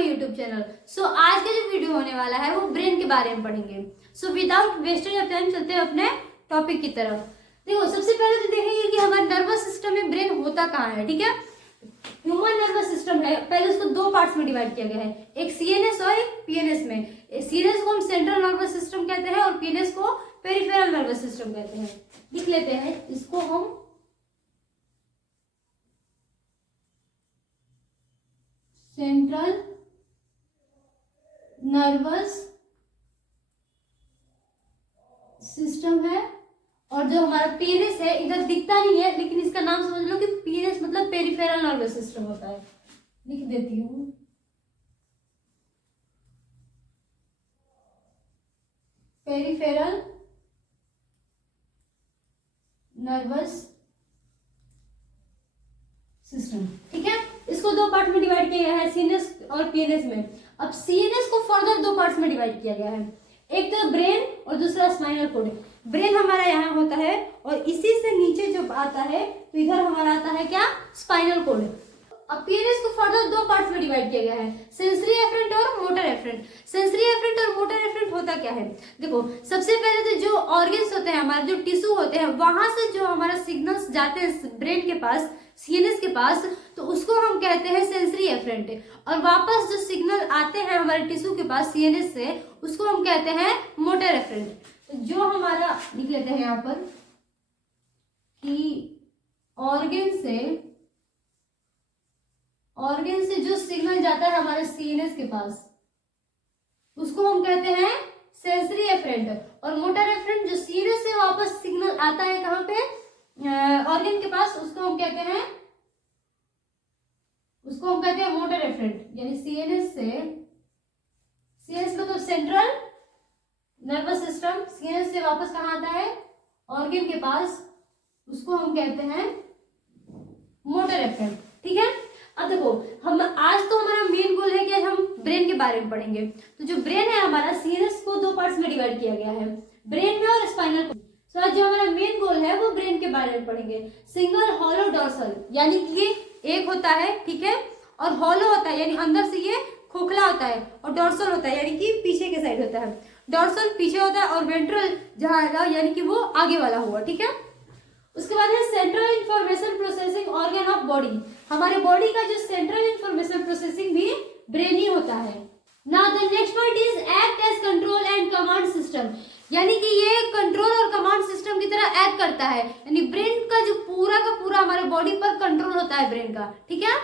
My YouTube channel. आज का जो वीडियो होने वाला है वो ब्रेन के बारे में पढ़ेंगे। विदाउट वेस्टिंग ऑफ टाइम चलते हैं अपने टॉपिक की तरफ। देखो, सबसे पहले तो देखेंगे कि हमारे नर्वस सिस्टम में ब्रेन होता कहाँ है। ठीक है, ह्यूमन नर्वस सिस्टम है, पहले उसको दो पार्ट्स में डिवाइड किया गया है, एक सीएनएस और एक पीएनएस में। सीएनएस को हम सेंट्रल नर्वस सिस्टम कहते हैं और पीएनएस को पेरिफेरल नर्वस सिस्टम कहते हैं। लिख लेते हैं इसको हम सेंट्रल नर्वस सिस्टम है, और जो हमारा पीएनएस है इधर दिखता नहीं है, लेकिन इसका नाम समझ लो कि पीएनएस मतलब पेरिफेरल नर्वस सिस्टम होता है। लिख देती हूँ, पेरिफेरल नर्वस सिस्टम। ठीक है, इसको दो पार्ट में डिवाइड किया गया है, सीएनएस और पीएनएस में। अब सीएनएस को फर्दर दो पार्ट्स में डिवाइड किया गया है, एक तो ब्रेन और दूसरा स्पाइनल कॉर्ड। ब्रेन हमारा यहाँ होता है और इसी से नीचे जब आता है तो इधर हमारा आता है क्या, स्पाइनल कॉर्ड। अब पीएनएस को फर्दर दो पार्ट्स में डिवाइड किया गया है, सेंसरी एफरेंट और मोटर एफरेंट। सेंसरी एफरेंट और मोटर एफरेंट होता क्या है, देखो सबसे पहले तो जो ऑर्गन्स होते हैं, हमारे जो टिश्यू होते हैं, वहां से जो हमारा सिग्नल्स जाते हैं ब्रेन के पास, सीएनएस के पास, तो उसको हम कहते हैं सेंसरी एफरेंट। और वापस जो सिग्नल आते हैं हमारे टिश्यू के पास सीएनएस से, उसको हम कहते हैं मोटर एफरेंट। जो हमारा लिख लेते हैं यहाँ पर कि ऑर्गन से जो सिग्नल जाता है हमारे सीएनएस के पास, उसको हम कहते हैं सेंसरी एफरेंट। और मोटर एफरेंट जो सीएनएस से वापस सिग्नल आता है कहाँ पे, ऑर्गन के पास, उसको हम कहते हैं मोटर एफरेंट। यानी सीएनएस मतलब सेंट्रल नर्वस सिस्टम, सीएनएस से वापस कहाँ आता है, ऑर्गन के पास, उसको हम कहते हैं मोटर एफरेंट। ठीक है, अब देखो हम आज तो हमारा मेन गोल है कि आज हम ब्रेन के बारे में पढ़ेंगे। तो जो ब्रेन है हमारा, सीएनएस को दो पार्ट्स में डिवाइड किया गया है, ब्रेन में और स्पाइनल कॉर्ड। तो आज जो हमारा मेन गोल है वो ब्रेन के बारे में पढ़ेंगे। सिंगल हॉलो डॉर्सल, यानी कि ये एक होता है, ठीक है, और हॉलो होता है यानी अंदर से ये खोखला होता है, और डॉर्सल होता है यानी कि पीछे के साइड होता है। डॉर्सल पीछे होता है और वेंट्रल जहां आएगा यानी कि वो आगे वाला हुआ। ठीक है, उसके बाद है central information processing organ of body. हमारे बॉडी का जो सेंट्रल इंफॉर्मेशन प्रोसेसिंग भी ब्रेन ही होता है। Now the next point is act as control and command system, यानी कि ये कंट्रोल और कमांड सिस्टम की तरह एक्ट करता है, यानी ब्रेन का जो पूरा का पूरा हमारे बॉडी पर कंट्रोल होता है ब्रेन का। ठीक है,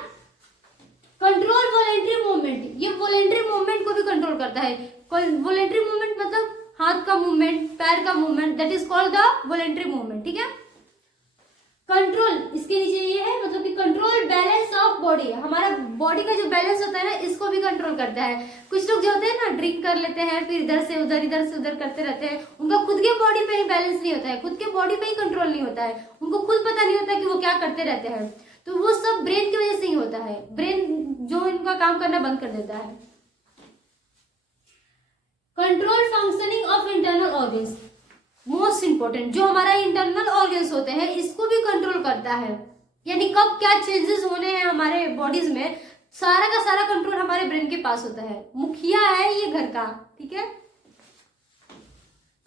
कंट्रोल वॉलेंट्री मूवमेंट, ये वॉलेंट्री मूवमेंट को भी कंट्रोल करता है। वॉलेंट्री मूवमेंट मतलब हाथ का मूवमेंट, पैर का movement, that is called the voluntary movement. ठीक है, कंट्रोल इसके नीचे ये है, मतलब कि कंट्रोल बैलेंस ऑफ बॉडी, हमारा बॉडी का जो बैलेंस होता है ना, इसको भी कंट्रोल करता है। कुछ लोग जो होते हैं ना, ड्रिंक कर लेते हैं, फिर इधर से उधर करते रहते हैं, उनका खुद के बॉडी पे ही बैलेंस नहीं होता है, खुद के बॉडी पे ही कंट्रोल नहीं होता है, उनको खुद पता नहीं होता कि वो क्या करते रहते हैं। तो वो सब ब्रेन की वजह से ही होता है, ब्रेन जो इनका काम करना बंद कर देता है। Control functioning of internal organs, most important, जो हमारा इंटरनल ऑर्गन्स होते हैं इसको भी कंट्रोल करता है, यानी कब क्या चेंजेस होने हैं हमारे बॉडीज में, सारा का सारा कंट्रोल हमारे ब्रेन के पास होता है। मुखिया है ये घर का। ठीक है,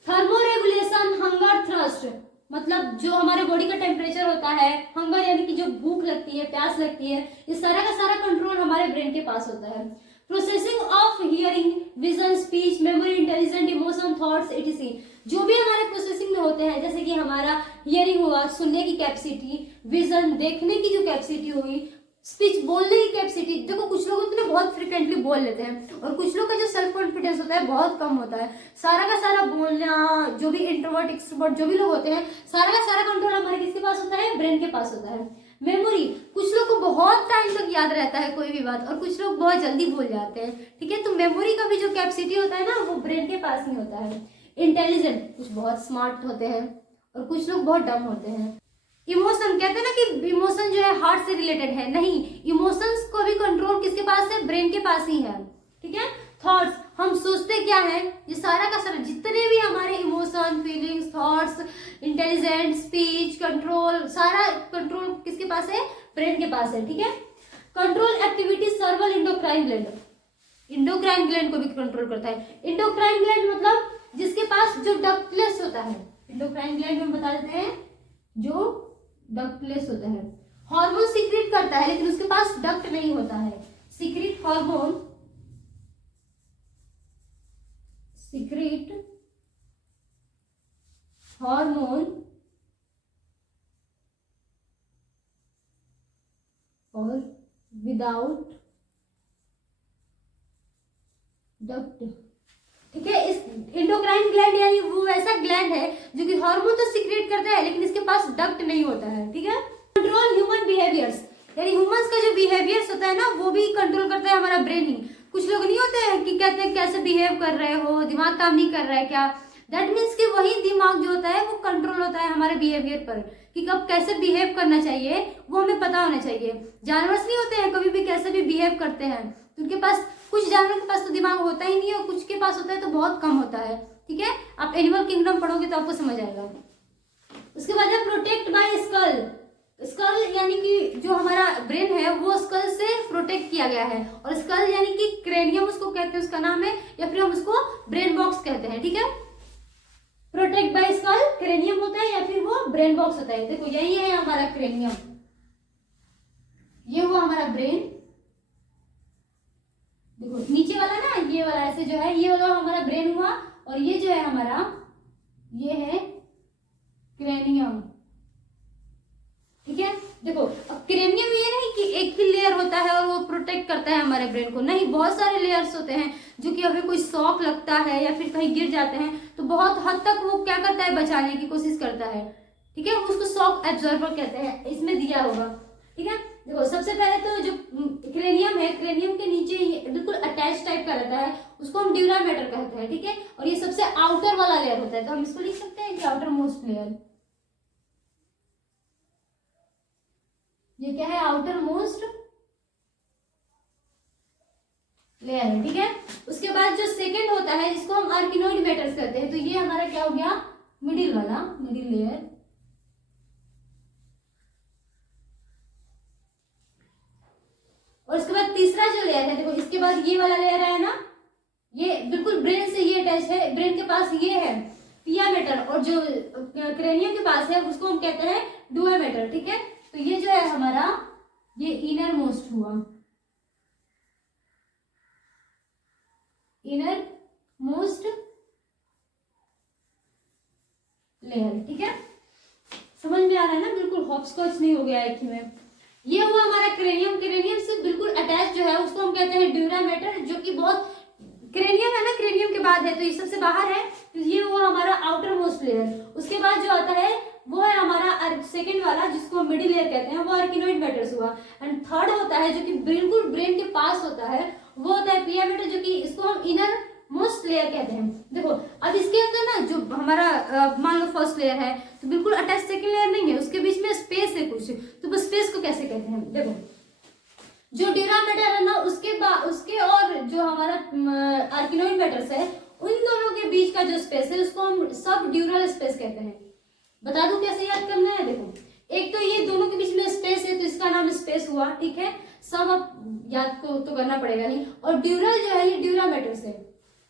थर्मोरेगुलेशन, हंगर, थ्रस्ट, मतलब जो हमारे बॉडी का टेम्परेचर होता है, हंगर यानी कि जो भूख लगती है, प्यास लगती है, ये सारा का सारा कंट्रोल हमारे ब्रेन के पास होता है। Processing of hearing, vision, speech, memory, intelligent, emotion, thoughts, etc, जो भी हमारे प्रोसेसिंग में होते हैं, जैसे कि हमारा हियरिंग हुआ, सुनने की कैपेसिटी, विजन देखने की जो कैपेसिटी हुई, स्पीच बोलने की कैपेसिटी। देखो कुछ लोग इतने बहुत फ्रिक्वेंटली बोल लेते हैं और कुछ लोग का जो सेल्फ कॉन्फिडेंस होता है बहुत कम होता है। सारा का सारा बोलना, जो भी इंट्रोवर्ट एक्सट्रोवर्ट जो भी लोग होते हैं, सारा का सारा कंट्रोल हमारे किसके पास होता है, ब्रेन के पास होता है। मेमोरी, कुछ लोग को बहुत टाइम तक याद रहता है कोई भी बात, और कुछ लोग बहुत जल्दी भूल जाते हैं। ठीक है, तो मेमोरी का भी जो कैपेसिटी होता है ना, वो ब्रेन के पास ही होता है। इंटेलिजेंट, कुछ बहुत स्मार्ट होते हैं और कुछ लोग बहुत डम होते हैं। इमोशन, कहते हैं ना कि इमोशन जो है हार्ट से रिलेटेड है, नहीं, इमोशंस को भी कंट्रोल किसके पास है, ब्रेन के पास ही है। ठीक है, थॉट्स, हम सोचते क्या है, ये सारा का सारा जितने भी हमारे emotion, feelings, thoughts, intelligent, speech, control, सारा कंट्रोल किसके पास है, ब्रेन के पास है। ठीक है, control activity सर्वल endocrine gland, endocrine gland को भी कंट्रोल करता है। इंडोक्राइन ग्लैंड मतलब जिसके पास जो डक्टलेस होता है, इंडोक्राइन ग्लैंड में बता देते हैं जो डक्टलेस होता है, हार्मोन सीक्रेट करता है लेकिन उसके पास डक्ट नहीं होता है। सीक्रेट हार्मोन, सीक्रेट हार्मोन और विदाउट डक्ट, ठीक है। इस इंडोक्राइन ग्लैंड यानी वो ऐसा ग्लैंड है जो कि हार्मोन तो सीक्रेट करता है लेकिन इसके पास डक्ट नहीं होता है, ठीक है। कंट्रोल ह्यूमन बिहेवियर्स, यानी ह्यूमंस का जो बिहेवियर्स होता है ना वो भी कंट्रोल करता है हमारा ब्रेन ही। कुछ लोग नहीं होते हैं कि कहते हैं कैसे बिहेव कर रहे हो, दिमाग काम नहीं कर रहा है क्या, दैट मीन्स कि वही दिमाग जो होता है वो कंट्रोल होता है हमारे बिहेवियर पर, कि कब कैसे बिहेव करना चाहिए वो हमें पता होना चाहिए। जानवर नहीं होते हैं कभी भी कैसे भी बिहेव करते हैं, तो उनके पास, कुछ जानवरों के पास तो दिमाग होता ही नहीं है और कुछ के पास होता है तो बहुत कम होता है, ठीक है। आप एनिमल किंगडम पढ़ोगे तो आपको समझ आएगा। उसके बाद है प्रोटेक्ट बाय स्कल। स्कल यानी कि जो हमारा ब्रेन है वो स्कल से प्रोटेक्ट किया गया है, और स्कल यानी कि क्रेनियम उसको कहते हैं, उसका नाम है, या फिर हम उसको ब्रेन बॉक्स कहते हैं, ठीक है। प्रोटेक्ट बाय स्कल क्रेनियम होता है या फिर वो ब्रेन बॉक्स होता है। देखो यही है हमारा क्रेनियम, ये हुआ हमारा ब्रेन, देखो नीचे वाला ना, ये वाला ऐसे जो है ये वाला हमारा ब्रेन हुआ, और ये जो है हमारा ये है क्रेनियम, ठीक है। देखो अब क्रेनियम ये नहीं कि एक ही लेयर होता है और वो प्रोटेक्ट करता है हमारे ब्रेन को, नहीं, बहुत सारे लेयर्स होते हैं जो कि अगर कोई शॉक लगता है या फिर कहीं गिर जाते हैं तो बहुत हद तक वो क्या करता है, बचाने की कोशिश करता है, ठीक है। उसको शॉक एब्जॉर्बर कहते हैं, इसमें दिया होगा, ठीक है। देखो सबसे पहले तो जो क्रेनियम है, क्रेनियम के नीचे बिल्कुल अटैच टाइप का रहता है, उसको हम ड्यूरा मैटर कहते हैं, ठीक है। और ये सबसे आउटर वाला लेयर होता है, तो हम इसको लिख सकते हैं कि आउटर मोस्ट लेयर, ये क्या है, आउटर मोस्ट लेयर है, ठीक है। उसके बाद जो सेकंड होता है जिसको हम आर्किनोइड मैटर्स कहते हैं, तो ये हमारा क्या हो गया, मिडिल वाला, मिडिल लेयर। और उसके बाद तीसरा जो लेयर है, देखो इसके बाद ये वाला लेयर है ना, ये बिल्कुल ब्रेन से ये अटैच है, ब्रेन के पास ये है पिया मैटर, और जो क्रेनियम के पास है उसको हम कहते हैं डुआ मैटर, ठीक है। तो ये जो है हमारा ये इनर मोस्ट हुआ, इनर मोस्ट लेयर, ठीक है। समझ में आ रहा है ना, बिल्कुल हॉपस्कॉच नहीं हो गया एक ही में। ये हुआ हमारा क्रेनियम, क्रेनियम से बिल्कुल अटैच जो है उसको हम कहते हैं ड्यूरा मैटर, जो कि बहुत, क्रेनियम है ना, क्रेनियम के बाद है तो ये सबसे बाहर है, तो ये हुआ हमारा आउटर मोस्ट लेयर। उसके बाद जो आता है वो है हमारा सेकंड वाला जिसको मिडिल लेयर कहते हैं, वो आर्किनोइड मैटर्स हुआ। एंड थर्ड होता है जो कि बिल्कुल ब्रेन के पास होता है, वो होता है पिया मैटर, जो कि इसको हम इनर मोस्ट लेयर कहते हैं। देखो अब इसके अंदर ना जो हमारा मान लो फर्स्ट लेयर है तो बिल्कुल अटैच सेकंड लेयर नहीं है, उसके बीच में स्पेस है कुछ, तो बस स्पेस को कैसे कहते हैं, देखो जो ड्यूरा मैटर है ना उसके और जो हमारा आर्किनोइड मैटर्स है उन दोनों के बीच का जो स्पेस है उसको हम सब ड्यूरल स्पेस कहते हैं। बता दूं कैसे याद करना है, देखो एक तो ये दोनों के बीच में स्पेस है तो इसका नाम स्पेस हुआ, ठीक है, सब अब याद को तो करना पड़ेगा ही। और ड्यूरल जो है ये ड्यूरा मैटर से,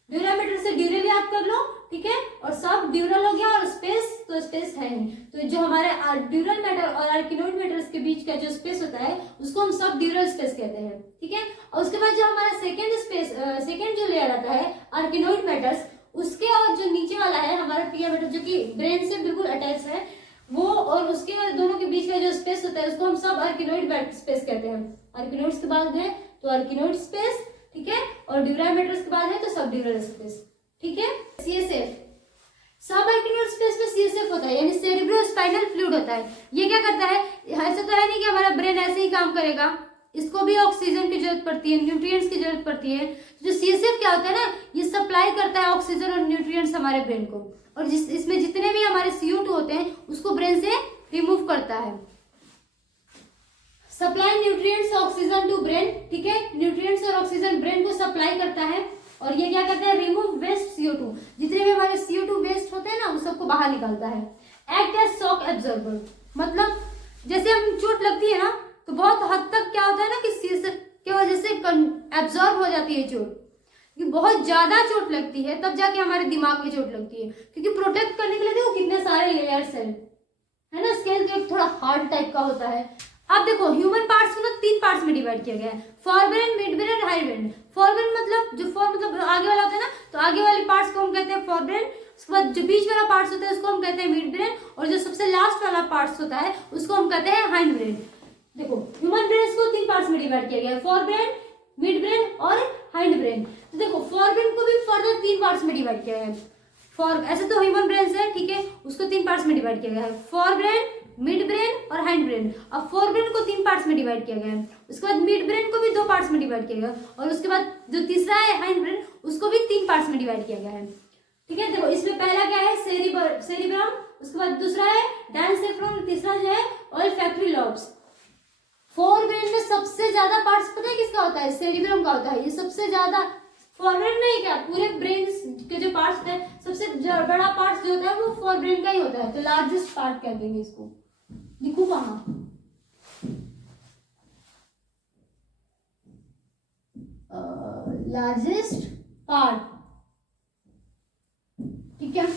ड्यूरा मैटर से ड्यूरल याद कर लो, ठीक है, और सब ड्यूरल हो गया, और स्पेस तो स्पेस है ही, तो जो हमारे ड्यूरल मैटर और आर्किनोइड मैटर्स के बीच का जो स्पेस होता है उसको हम सब ड्यूरल स्पेस कहते हैं, ठीक है। और उसके बाद जो हमारा सेकेंड जो लेयर आता है आर्किनोइड मैटर्स, उसके और जो नीचे वाला है हमारा पिया मैटर जो कि ब्रेन से बिल्कुल अटैच है वो, और उसके और दोनों के बीच का जो स्पेस होता है उसको हम सब आर्किनोइड स्पेस कहते हैं। आर्किनोइड्स के बाद है तो आर्किनोइड स्पेस, ठीक है, और ड्यूरा मैटर्स के बाद है तो सब ड्यूरल स्पेस, ठीक है। सीएसएफ, सब आर्किनोइड स्पेस में सीएसएफ होता है, यानी सेरेब्रोस्पाइनल फ्लूइड होता है। ये क्या करता है, ऐसा तो है नहीं कि हमारा ब्रेन ऐसे ही काम करेगा, इसको भी ऑक्सीजन की जरूरत पड़ती है, न्यूट्रिएंट्स की जरूरत पड़ती है। जो सीएसएफ क्या होता है ना, ये सप्लाई करता है ऑक्सीजन और न्यूट्रिएंट्स हमारे ब्रेन को, और इसमें जितने भी हमारे CO2 होते हैं उसको ब्रेन से रिमूव करता है। Supply nutrients oxygen to brain, ठीक है, न्यूट्रिएंट्स और ऑक्सीजन ब्रेन को सप्लाई करता है। और ये क्या करता है, रिमूव वेस्ट CO2, जितने भी हमारे CO2 वेस्ट होते हैं ना उस सबको बाहर निकालता है। एक्ट एज शॉक एब्जॉर्बर, मतलब जैसे हम चोट लगती है ना तो बहुत हद तक क्या होता है ना कि सीएसएफ की वजह से एब्जॉर्ब हो जाती है चोट, क्योंकि बहुत ज्यादा चोट लगती है तब जाके हमारे दिमाग में चोट लगती है, क्योंकि प्रोटेक्ट करने के लिए देखो कितने सारे लेयर्स है ना। स्केल तो एक थोड़ा हार्ड टाइप का होता है। अब देखो ह्यूमन पार्ट्स को ना 3 पार्ट्स में डिवाइड किया गया है, forebrain, midbrain, hind brain. Forebrain मतलब जो फोर मतलब आगे वाला होता है ना, तो आगे वाले पार्ट्स को हम कहते हैं फोरब्रेन। उसके बाद जो बीच वाला पार्ट्स होता है उसको हम कहते हैं मिड ब्रेन, और जो सबसे लास्ट वाला पार्ट्स होता है उसको हम कहते हैं हाइंड ब्रेन। देखो ह्यूमन ब्रेन को 3 पार्ट्स में डिवाइड किया गया है, फोरब्रेन, मिड ब्रेन और हाइंड ब्रेन। तो देखो फोरब्रेन को भी फर्दर 3 पार्ट्स में डिवाइड किया गया है। ऐसे तो ह्यूमन ब्रेन है, ठीक है, उसको 3 पार्ट्स में डिवाइड किया गया है, फोरब्रेन, मिड ब्रेन और हाइंड ब्रेन। अब फोरब्रेन को 3 पार्ट्स में डिवाइड किया गया है, उसके बाद मिड ब्रेन को भी 2 पार्ट्स में डिवाइड किया गया, और उसके बाद जो तीसरा है हाइंड ब्रेन उसको भी 3 पार्ट्स में डिवाइड किया गया है, ठीक है। देखो इसमें पहला क्या है, सेरिब्रम, उसके बाद दूसरा है डायसेफ्रॉन, तीसरा जो है ओल्फैक्टरी लॉब्स। फोरब्रेन में सबसे ज्यादा पार्ट्स पता है किसका होता है, सेरिब्रम का होता है। ये सबसे ज्यादा फोरब्रेन में ही क्या पूरे ब्रेन के जो पार्ट्स होते हैं सबसे बड़ा पार्ट जो होता है वो फोरब्रेन का ही होता है, तो लार्जेस्ट पार्ट कह देंगे इसको। लिखू कहाँ, लार्जेस्ट पार्ट, ठीक है,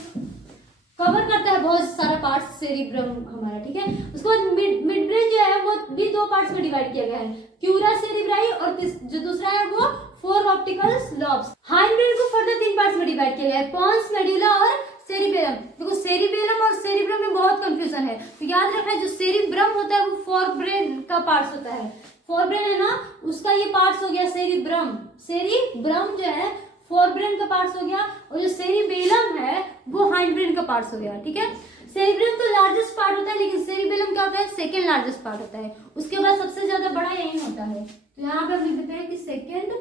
कवर करता है बहुत सारा पार्ट सेरिब्रम हमारा, ठीक है। उसके बाद मिड ब्रेन जो है वो भी 2 पार्ट्स में डिवाइड किया गया है, क्यूरा सेरिब्राई और जो दूसरा है वो 4 ऑप्टिकल लॉब्स। हाइंड ब्रेन को फर्दर 3 पार्ट्स में डिवाइड किया गया है, पॉन्स, मेडुला और सेरिबेलम। देखो सेरिबेलम और सेरिब्रम में बहुत कंफ्यूजन है, तो याद रखना जो सेरिब्रम होता है वो फोरब्रेन का पार्ट्स होता है। फोरब्रेन है ना, उसका ये पार्ट्स हो गया सेरिब्रम। सेरिब्रम जो है फोरब्रेन का पार्ट्स हो गया, और जो सेरिबेलम है वो हाइंड ब्रेन का पार्ट्स हो गया, ठीक है। सेरिब्रम तो लार्जेस्ट पार्ट होता है, लेकिन सेरिबेलम क्या होता है, सेकेंड लार्जेस्ट पार्ट होता है। उसके बाद सबसे ज्यादा बड़ा यही होता है, तो यहाँ पे हम लिख देते हैं कि सेकेंड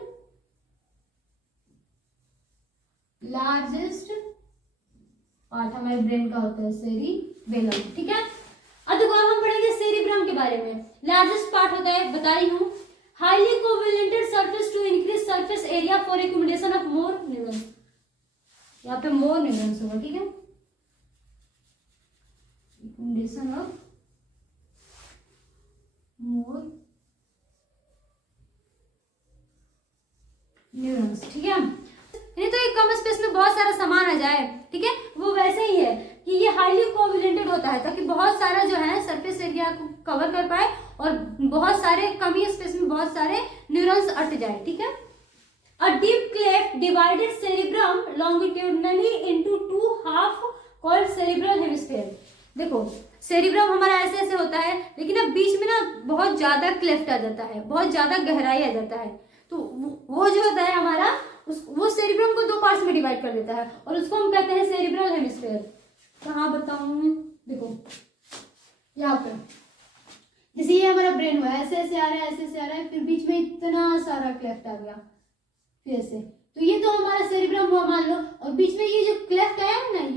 लार्जेस्ट पार्ट हमारे ब्रेन का होता है सेरिबेलम, ठीक है। अब देखो अब हम पढ़ेंगे सेरिब्रम के बारे में। लार्जेस्ट पार्ट होता है, बता रही हूँ, highly convoluted surface to increase surface area for accumulation of more neurons. यहाँ पे मोर न्यूरॉन्स होगा, ठीक है, एक्यूमुलेशन ऑफ मोर न्यूरॉन्स, ठीक है। नहीं तो एक कम स्पेस में बहुत सारा सामान आ जाए, ठीक है, वो वैसे ही है कि ये हाईली कोवैलेंटेड होता है ताकि बहुत सारा जो है सरफेस एरिया को कवर कर पाए और बहुत सारे कम ही स्पेस में बहुत सारे न्यूरॉन्स अट जाए, ठीक है। A deep cleft divided cerebrum longitudinally into 2 half called cerebral hemisphere. देखो सेरिब्रम हमारा ऐसे ऐसे होता है, लेकिन अब बीच में ना बहुत ज्यादा क्लेफ्ट आ जाता है, बहुत ज्यादा गहराई आ जाता है, तो वो जो होता है हमारा वो सेरिब्रम को 2 पार्ट्स में डिवाइड कर देता है, और उसको हम कहते हैं सेरिब्रल हेमिस्फीयर। कहाँ बताऊं, देखो यहाँ पे जैसे ये हमारा ब्रेन हुआ, ऐसे ऐसे आ रहा है, ऐसे ऐसे आ रहा है, फिर बीच में इतना सारा क्लेफ्ट आ गया, फिर ऐसे, तो ये तो हमारा सेरिब्रम हुआ मान लो, और बीच में ये जो क्लेफ्ट आया है ना,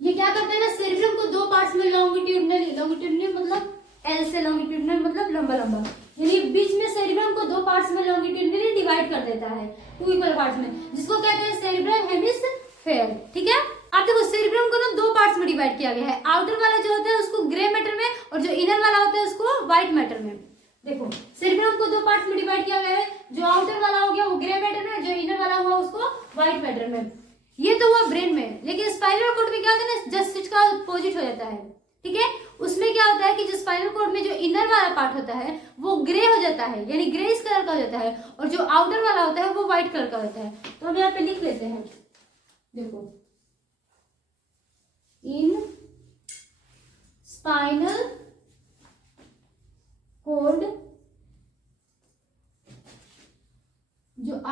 ये क्या करता है ना, सेरिब्रम को 2 पार्ट्स में लॉन्गिट्यूडनली मतलब एल से लॉन्गिट्यूडनल मतलब लंबा लंबा, यानी बीच में सेरिब्रम को 2 पार्ट्स में लॉन्गिट्यूडनली डिवाइड कर देता है 2 इक्वल पार्ट्स में, जिसको कहते हैं सेरिब्रल हेमिस्फीयर, ठीक है। अब देखो सेरिब्रम को ना 2 पार्ट्स में डिवाइड किया गया है, आउटर वाला जो होता है उसको ग्रे मैटर में, और जो इनर वाला होता है उसको व्हाइट मैटर में। देखो सेरिब्रम को 2 पार्ट्स में डिवाइड किया गया है, जो आउटर वाला हो गया वो ग्रे मैटर में, जो इनर वाला हुआ उसको व्हाइट मैटर में। ये तो हुआ ब्रेन में, लेकिन स्पाइनल कॉर्ड में क्या होता है ना, जस्ट इसका अपोजिट हो जाता है, ठीक है। उसमें क्या होता है कि जो स्पाइनल कॉर्ड में जो इनर वाला पार्ट होता है वो ग्रे हो जाता है, यानी ग्रेइश कलर का हो जाता है, और जो आउटर वाला होता है वो व्हाइट कलर का होता है। तो हम यहाँ पे लिख लेते हैं, देखो इन स्पाइनल कॉर्ड जो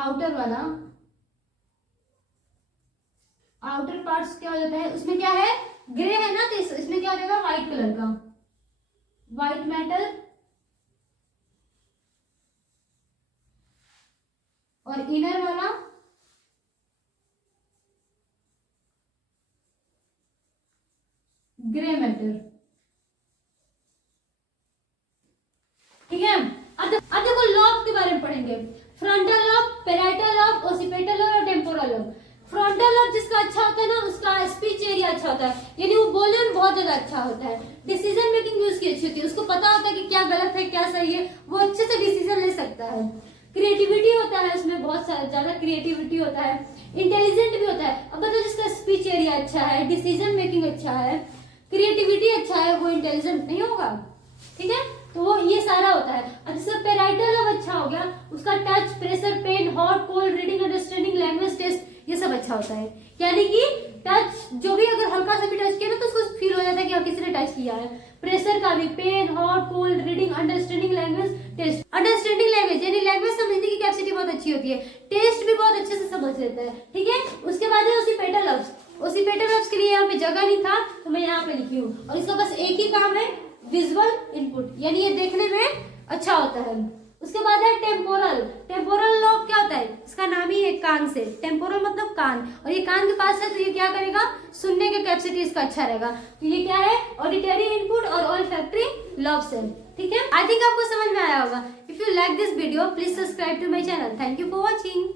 आउटर पार्ट्स क्या हो जाता है, उसमें क्या है ग्रे है ना, तो इसमें क्या हो जाएगा व्हाइट कलर का, व्हाइट मैटर, और इनर वाला ग्रे मैटर, ठीक है। अब देखो लॉब के बारे में पढ़ेंगे, frontal lobe, parietal lobe, occipital lobe और टेम्पोरल लॉब। फ्रंटल लॉब जिसका अच्छा होता है ना, उसका स्पीच एरिया अच्छा होता है, यानी वो बोलने में बहुत ज्यादा अच्छा होता है, डिसीजन मेकिंग भी उसकी अच्छी होती है, उसको पता होता है कि क्या गलत है क्या सही है, वो अच्छे से डिसीजन ले सकता है। क्रिएटिविटी होता है उसमें, बहुत ज्यादा क्रिएटिविटी होता है, इंटेलिजेंट भी होता है। अब बताओ जिसका स्पीच एरिया अच्छा है, डिसीजन मेकिंग अच्छा है, क्रिएटिविटी अच्छा है, वो इंटेलिजेंट नहीं होगा, ठीक है। तो वो ये सारा होता है। अब जिसका पेराइटल लोब अच्छा हो गया, उसका touch, pressure, pain, hot, cold, reading, understanding, language test, ये सब अच्छा होता है। यानी कि टच जो भी अगर हल्का सा भी टच किया ना तो उसको फील हो जाता है कि हाँ किसी ने टच किया है। प्रेशर का भी, pain, hot, cold, reading, understanding, language test. Understanding language यानी लैंग्वेज समझने की कैपेसिटी बहुत अच्छी होती है, टेस्ट भी बहुत अच्छे से समझ लेता है, ठीक है। उसके बाद है ओसिपिटल लब्स। ओसिपिटल लब्स के लिए यहाँ पे जगह नहीं था तो मैं यहाँ पे लिखी हूँ, और इसका बस एक ही काम है, विजुअल इनपुट, यानी ये देखने में अच्छा होता है। उसके बाद है टेम्पोरल। टेम्पोरल लोब क्या होता है, इसका नाम ही है कान से, टेम्पोरल मतलब कान, और ये कान के पास है तो ये क्या करेगा, सुनने के कैपेसिटी इसका अच्छा रहेगा। तो ये क्या है, ऑडिटरी इनपुट और ऑल्फैक्टरी लोब से, ठीक है। आई थिंक आपको समझ में आया होगा। If you like this video please subscribe to my channel. Thank you for watching.